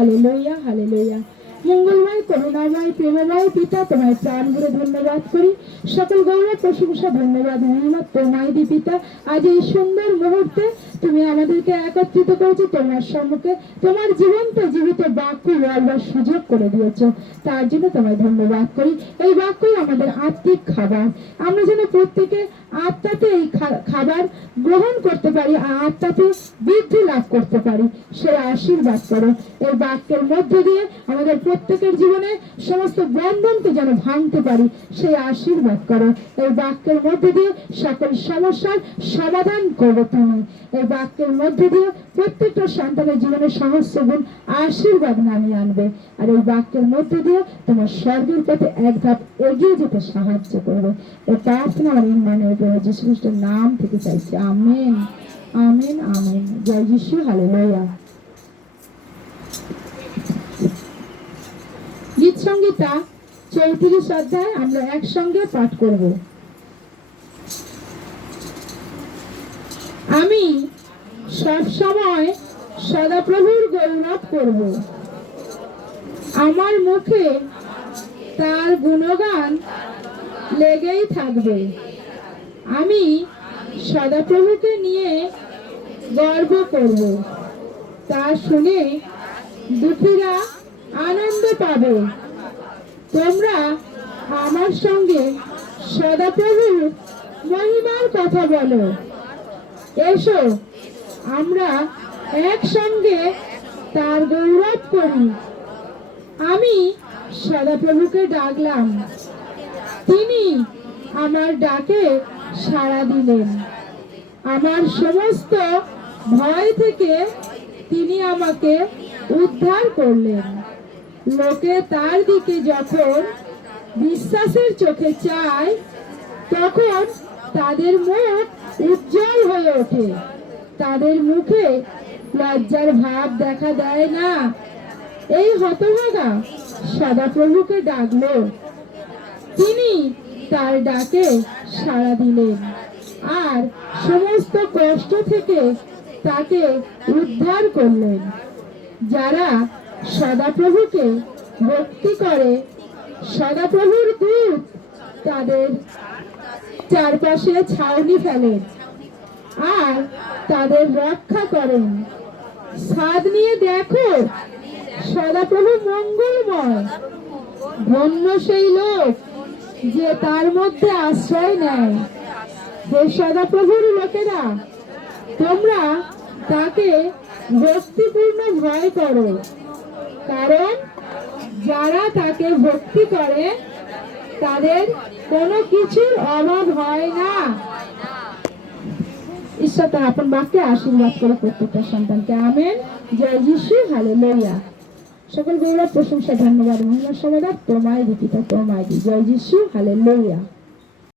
Hallelujah hallelujah. মঙ্গলময় করুণাময় প্রেমময় পিতা, তোমায় প্রাণ ভরে ধন্যবাদ করি। সকল গৌরব প্রশংসা ধন্যবাদ মহিমা তোমায় দি পিতা। আজ এই সুন্দর মুহূর্তে তুমি আমাদেরকে একত্রিত করেছো তোমার সম্মুখে, তোমার জীবন্ত জীবিত বাক্য বলবার সুযোগ করে দিয়েছো, তার জন্য তোমায় ধন্যবাদ করি। এই বাক্যই আমাদের আত্মিক খাবার, আমরা যেন প্রত্যেকে আত্মাতে এই খাবার গ্রহণ করতে পারি, আত্মাতে বৃদ্ধি লাভ করতে পারি, সেই আশীর্বাদ করো। এই বাক্যের মধ্য দিয়ে আমাদের প্রত্যেকের জীবনে সমস্ত বন্ধনকে যেন ভাঙতে পারি, সেই আশীর্বাদ করো। এই বাক্যের মধ্য দিয়ে সকল সমস্যার সমাধান করো তুমি। এই বাক্যের মধ্য দিয়ে প্রত্যেকটা সন্তানের জীবনে সহস্র গুণ আশীর্বাদ নামিয়ে আনবে। আর এই বাক্যের মধ্য দিয়ে তোমার স্বর্গের পথে এক ধাপ এগিয়ে যেতে সাহায্য করবে। এই প্রার্থনা আমার মানে যীশু খ্রিস্টের নাম থেকে চাইছি, আমেন আমেন আমেন। জয় যীশু, হালেলুয়া। গীত সংগীতা 34 অধ্যায় আমরা একসঙ্গে পাঠ করব। আমি সব সময় সদাপ্রভুর গৌরব করব, আমার মুখে তার গুণগান লেগেই থাকবে। আমি সদাপ্রভুকে নিয়ে গর্ব করব, তা শুনে দুঃখীরা আনন্দ পাবে। তোমরা আমার সঙ্গে সদাপ্রভুর মহিমার কথা বলো। এসো আমরা একসঙ্গে তার গৌরব করি। আমি সদাপ্রভুকে ডাকলাম, তিনি আমার ডাকে সাড়া দিলেন। আমার সমস্ত ভয় থেকে তিনি আমাকে উদ্ধার করলেন। লোকে তার দিকে যখন বিশ্বাসের চোখে চায়, তখন তাদের মুখ উজ্জ্বল হয়ে ওঠে, তাদের মুখে লজ্জার ভাব দেখা দেয় না। এই হতভাগা সদাপ্রভুকে ডাকলো, তিনি তার ডাকে সাড়া দিলেন আর সমস্ত কষ্ট থেকে তাকে উদ্ধার করলেন। যারা সদাপ্রভুকে ভক্তি করে, সদাপ্রভুর দূত তাদের চারপাশে ছাউনি ফেলেন আর তাদের রক্ষা করেন। স্বাদ নিয়ে দেখো, সদাপ্রভু মঙ্গলময়। ধন্য সেই লোক যে তার মধ্যে আশ্রয় নেয়। হে সদাপ্রভুর লোকেরা, তোমরা তাকে ভক্তিপূর্ণ ভয় করো, কারণ যারা তাকে ভক্তি করে তাদের কোনো কিছুর অভাব হয় না। ঈশ্বর তার আপন বাক্যে আশীর্বাদ করে প্রত্যেকটা সন্তানকে, আমেন। জয় যীশু, হালেলুয়া। সকল গৌরব প্রশংসা ধন্যবাদ মহিমা সমাদার তোমায় দি পিতা, তোমায় দি। জয় যীশু, হালেলুয়া।